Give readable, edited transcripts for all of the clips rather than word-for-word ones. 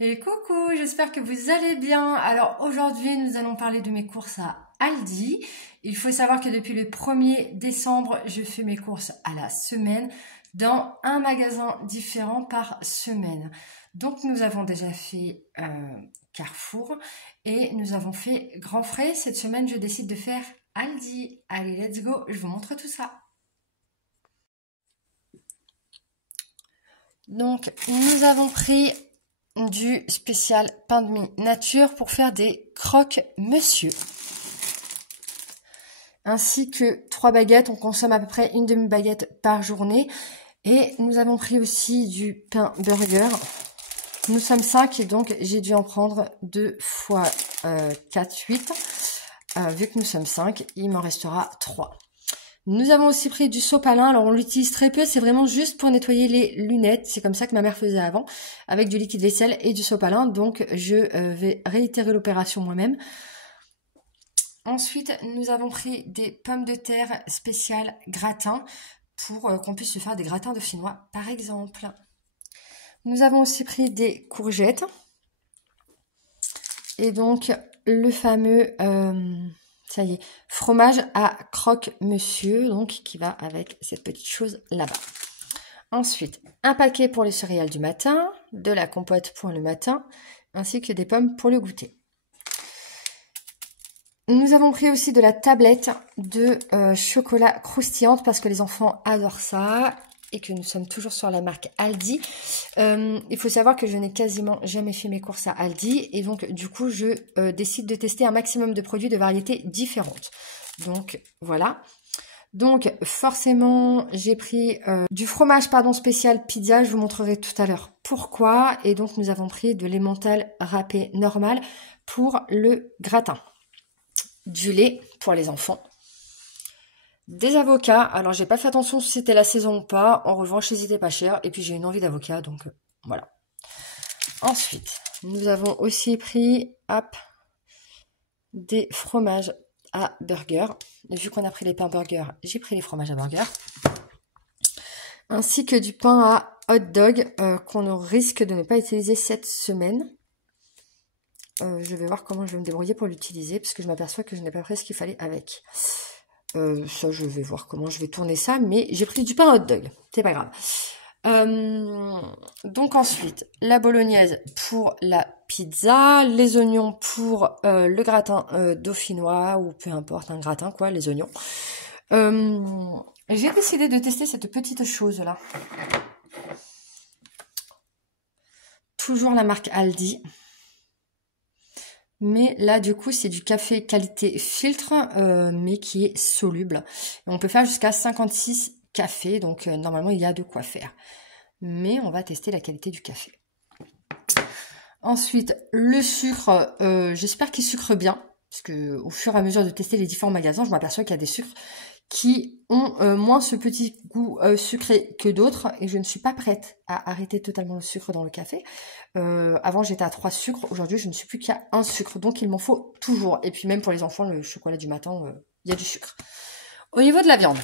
Et coucou, j'espère que vous allez bien. Alors aujourd'hui, nous allons parler de mes courses à Aldi. Il faut savoir que depuis le 1er décembre, je fais mes courses à la semaine dans un magasin différent par semaine. Donc nous avons déjà fait Carrefour et nous avons fait Grand Frais. Cette semaine, je décide de faire Aldi. Allez, let's go, je vous montre tout ça. Donc nous avons pris du spécial pain de mie nature pour faire des croque-monsieur. Ainsi que 3 baguettes, on consomme à peu près une demi-baguette par journée. Et nous avons pris aussi du pain burger. Nous sommes 5 et donc j'ai dû en prendre 2 fois 4, 8. Vu que nous sommes 5, il m'en restera 3. Nous avons aussi pris du sopalin, alors on l'utilise très peu, c'est vraiment juste pour nettoyer les lunettes, c'est comme ça que ma mère faisait avant, avec du liquide vaisselle et du sopalin, donc je vais réitérer l'opération moi-même. Ensuite, nous avons pris des pommes de terre spéciales gratin, pour qu'on puisse se faire des gratins dauphinois par exemple. Nous avons aussi pris des courgettes, et donc le fameux... ça y est, fromage à croque-monsieur, donc qui va avec cette petite chose là-bas. Ensuite, un paquet pour les céréales du matin, de la compote pour le matin, ainsi que des pommes pour le goûter. Nous avons pris aussi de la tablette de chocolat croustillante parce que les enfants adorent ça et que nous sommes toujours sur la marque Aldi. Il faut savoir que je n'ai quasiment jamais fait mes courses à Aldi et donc du coup je décide de tester un maximum de produits de variétés différentes. Donc voilà. Donc forcément j'ai pris du fromage spécial pizza, je vous montrerai tout à l'heure pourquoi. Et donc nous avons pris de l'emmental râpé normal pour le gratin. Du lait pour les enfants. Des avocats, alors j'ai pas fait attention si c'était la saison ou pas, en revanche ils étaient pas chers, et puis j'ai une envie d'avocat, donc voilà. Ensuite, nous avons aussi pris, hop, des fromages à burger. Vu qu'on a pris les pains burger, j'ai pris les fromages à burger. Ainsi que du pain à hot dog, qu'on risque de ne pas utiliser cette semaine. Je vais voir comment je vais me débrouiller pour l'utiliser, parce que je m'aperçois que je n'ai pas pris ce qu'il fallait avec. Ça, je vais voir comment je vais tourner ça, mais j'ai pris du pain hot dog, c'est pas grave. Donc ensuite, la bolognaise pour la pizza, les oignons pour le gratin dauphinois, ou peu importe, un gratin quoi, les oignons. J'ai décidé de tester cette petite chose-là. Toujours la marque Aldi. Mais là, du coup, c'est du café qualité filtre, mais qui est soluble. Et on peut faire jusqu'à 56 cafés, donc normalement, il y a de quoi faire. Mais on va tester la qualité du café. Ensuite, le sucre, j'espère qu'il sucre bien, parce que au fur et à mesure de tester les différents magasins, je m'aperçois qu'il y a des sucres qui ont moins ce petit goût sucré que d'autres, et je ne suis pas prête à arrêter totalement le sucre dans le café. Avant j'étais à 3 sucres, aujourd'hui je ne suis plus qu'à 1 sucre, donc il m'en faut toujours. Et puis même pour les enfants, le chocolat du matin, il y a du sucre. Au niveau de la viande,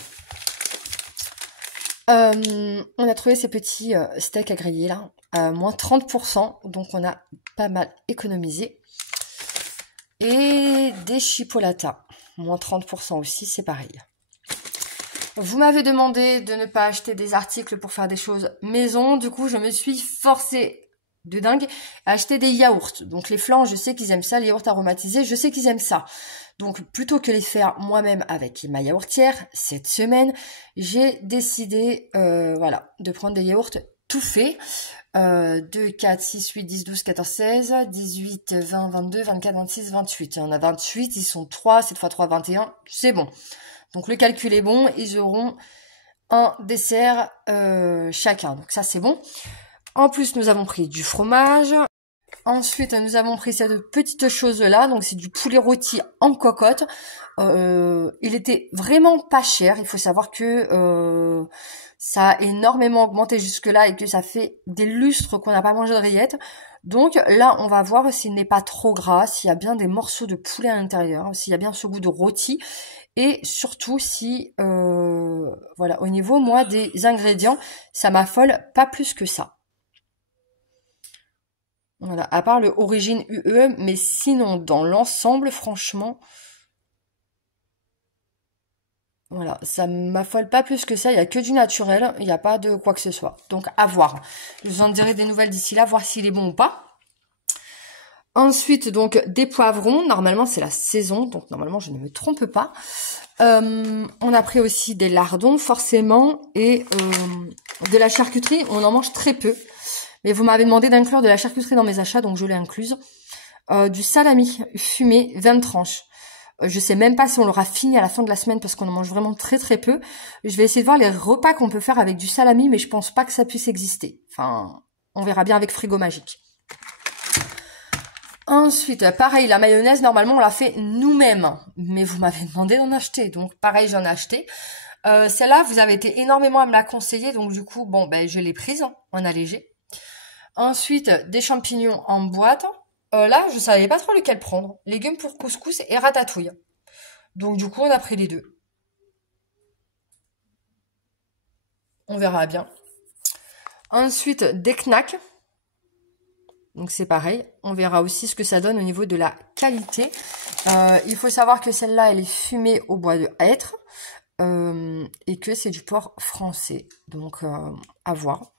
on a trouvé ces petits steaks à griller là, à moins 30%, donc on a pas mal économisé. Et des chipolatas, moins 30% aussi, c'est pareil. Vous m'avez demandé de ne pas acheter des articles pour faire des choses maison. Du coup, je me suis forcée de dingue à acheter des yaourts. Donc les flancs, je sais qu'ils aiment ça. Les yaourts aromatisés, je sais qu'ils aiment ça. Donc plutôt que les faire moi-même avec ma yaourtière, cette semaine, j'ai décidé de prendre des yaourts tout faits. 2, 4, 6, 8, 10, 12, 14, 16, 18, 20, 22, 24, 26, 28. Il y en a 28, ils sont 3, 7 fois 3, 21. C'est bon. Donc le calcul est bon, ils auront un dessert chacun. Donc ça c'est bon. En plus nous avons pris du fromage. Ensuite nous avons pris cette petite chose là. Donc c'est du poulet rôti en cocotte. Il était vraiment pas cher. Il faut savoir que ça a énormément augmenté jusque là et que ça fait des lustres qu'on n'a pas mangé de rillettes. Donc là on va voir s'il n'est pas trop gras, s'il y a bien des morceaux de poulet à l'intérieur, s'il y a bien ce goût de rôti. Et surtout si, au niveau, moi, des ingrédients, ça m'affole pas plus que ça. Voilà, à part le origine UE, mais sinon, dans l'ensemble, franchement, voilà, ça m'affole pas plus que ça. Il y a que du naturel, il n'y a pas de quoi que ce soit. Donc, à voir. Je vous en dirai des nouvelles d'ici là, voir s'il est bon ou pas. Ensuite, donc, des poivrons. Normalement, c'est la saison, donc normalement, je ne me trompe pas. On a pris aussi des lardons, forcément, et de la charcuterie. On en mange très peu. Mais vous m'avez demandé d'inclure de la charcuterie dans mes achats, donc je l'ai incluse. Du salami fumé, 20 tranches. Je sais même pas si on l'aura fini à la fin de la semaine parce qu'on en mange vraiment très très peu. Je vais essayer de voir les repas qu'on peut faire avec du salami, mais je pense pas que ça puisse exister. Enfin, on verra bien avec Frigo Magique. Ensuite, pareil, la mayonnaise, normalement, on l'a fait nous-mêmes. Mais vous m'avez demandé d'en acheter. Donc, pareil, j'en ai acheté. Celle-là, vous avez été énormément à me la conseiller. Donc, du coup, bon, ben, je l'ai prise en allégé. Ensuite, des champignons en boîte. Là, je savais pas trop lequel prendre. Légumes pour couscous et ratatouille. Donc, du coup, on a pris les deux. On verra bien. Ensuite, des knacks. Donc, c'est pareil. On verra aussi ce que ça donne au niveau de la qualité. Il faut savoir que celle-là, elle est fumée au bois de hêtre. Et que c'est du porc français. Donc, à voir.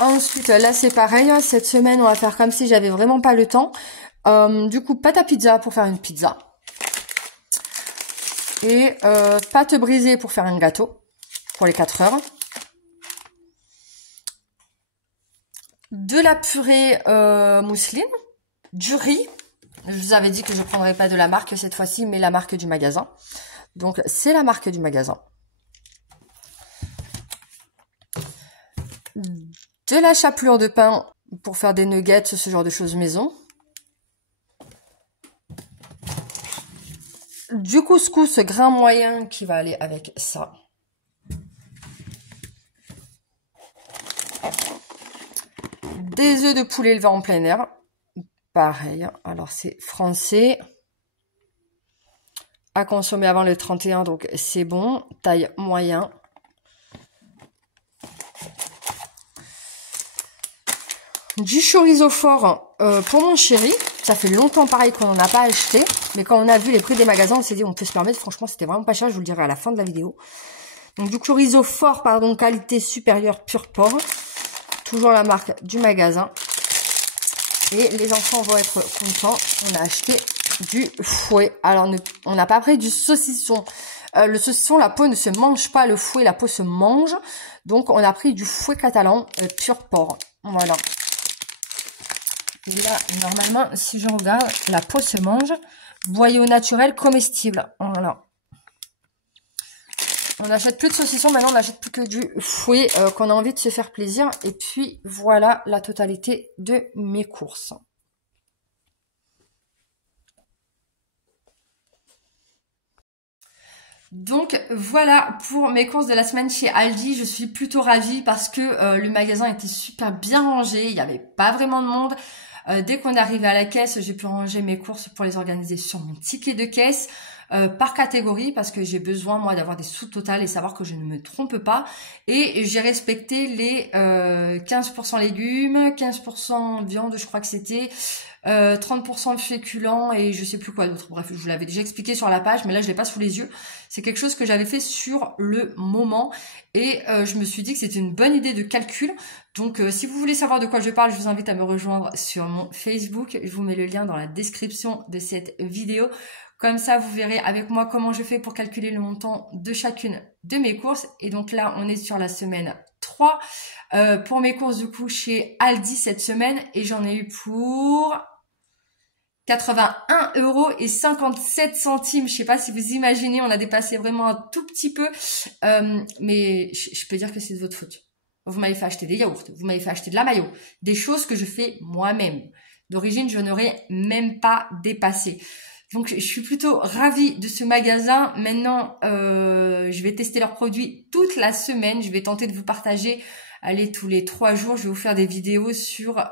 Ensuite, là, c'est pareil. Cette semaine, on va faire comme si j'avais vraiment pas le temps. Du coup, pâte à pizza pour faire une pizza. Et pâte brisée pour faire un gâteau. Pour les 4 heures. De la purée mousseline. Du riz. Je vous avais dit que je ne prendrais pas de la marque cette fois-ci, mais la marque du magasin. Donc, c'est la marque du magasin. De la chapelure de pain pour faire des nuggets, ce genre de choses maison. Du couscous grain moyen qui va aller avec ça. Des œufs de poulet élevés en plein air. Pareil, alors c'est français. À consommer avant le 31, donc c'est bon. Taille moyen. Du chorizo fort pour mon chéri. Ça fait longtemps pareil qu'on n'en a pas acheté. Mais quand on a vu les prix des magasins, on s'est dit on peut se permettre. Franchement, c'était vraiment pas cher. Je vous le dirai à la fin de la vidéo. Donc du chorizo fort, pardon, qualité supérieure pur porc. Toujours la marque du magasin. Et les enfants vont être contents. On a acheté du fouet. Alors, on n'a pas pris du saucisson. Le saucisson, la peau ne se mange pas. Le fouet, la peau se mange. Donc, on a pris du fouet catalan pur porc. Voilà. Et là, normalement, si je regarde, la peau se mange. Boyau naturel comestible. Voilà. On n'achète plus de saucisson, maintenant on n'achète plus que du fouet qu'on a envie de se faire plaisir. Et puis voilà la totalité de mes courses. Donc voilà pour mes courses de la semaine chez Aldi. Je suis plutôt ravie parce que le magasin était super bien rangé. Il n'y avait pas vraiment de monde. Dès qu'on est arrivé à la caisse, j'ai pu ranger mes courses pour les organiser sur mon ticket de caisse. Par catégorie parce que j'ai besoin moi d'avoir des sous totales et savoir que je ne me trompe pas, et j'ai respecté les 15% légumes, 15% viande, je crois que c'était 30% de féculents et je sais plus quoi d'autre. Bref, je vous l'avais déjà expliqué sur la page, mais là je l'ai pas sous les yeux. C'est quelque chose que j'avais fait sur le moment et je me suis dit que c'était une bonne idée de calcul. Donc si vous voulez savoir de quoi je parle, je vous invite à me rejoindre sur mon Facebook. Je vous mets le lien dans la description de cette vidéo. Comme ça, vous verrez avec moi comment je fais pour calculer le montant de chacune de mes courses. Et donc là, on est sur la semaine 3 pour mes courses du coup chez Aldi cette semaine. Et j'en ai eu pour 81,57 €. Je sais pas si vous imaginez, on a dépassé vraiment un tout petit peu. Mais je peux dire que c'est de votre faute. Vous m'avez fait acheter des yaourts, vous m'avez fait acheter de la mayo, des choses que je fais moi-même. D'origine, je n'aurais même pas dépassé. Donc, je suis plutôt ravie de ce magasin. Maintenant, je vais tester leurs produits toute la semaine. Je vais tenter de vous partager, allez, tous les 3 jours, je vais vous faire des vidéos sur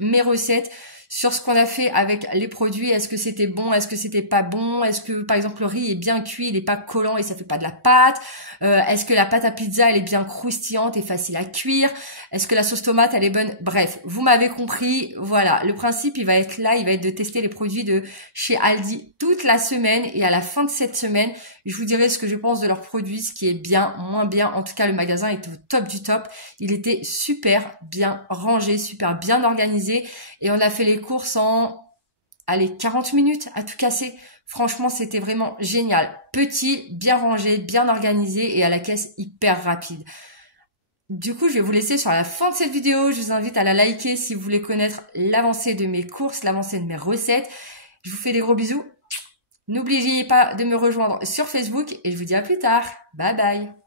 mes recettes, sur ce qu'on a fait avec les produits. Est-ce que c'était bon? Est-ce que c'était pas bon? Est-ce que, par exemple, le riz est bien cuit, il est pas collant et ça fait pas de la pâte? Est-ce que la pâte à pizza, elle est bien croustillante et facile à cuire? Est-ce que la sauce tomate, elle est bonne? Bref, vous m'avez compris. Voilà, le principe, il va être là, il va être de tester les produits de chez Aldi toute la semaine. Et à la fin de cette semaine, je vous dirai ce que je pense de leurs produits, ce qui est bien, moins bien. En tout cas, le magasin est au top du top. Il était super bien rangé, super bien organisé. Et on a fait les courses en, allez, 40 minutes à tout casser. Franchement, c'était vraiment génial. Petit, bien rangé, bien organisé et à la caisse hyper rapide. Du coup, je vais vous laisser sur la fin de cette vidéo. Je vous invite à la liker si vous voulez connaître l'avancée de mes courses, l'avancée de mes recettes. Je vous fais des gros bisous. N'oubliez pas de me rejoindre sur Facebook et je vous dis à plus tard. Bye bye.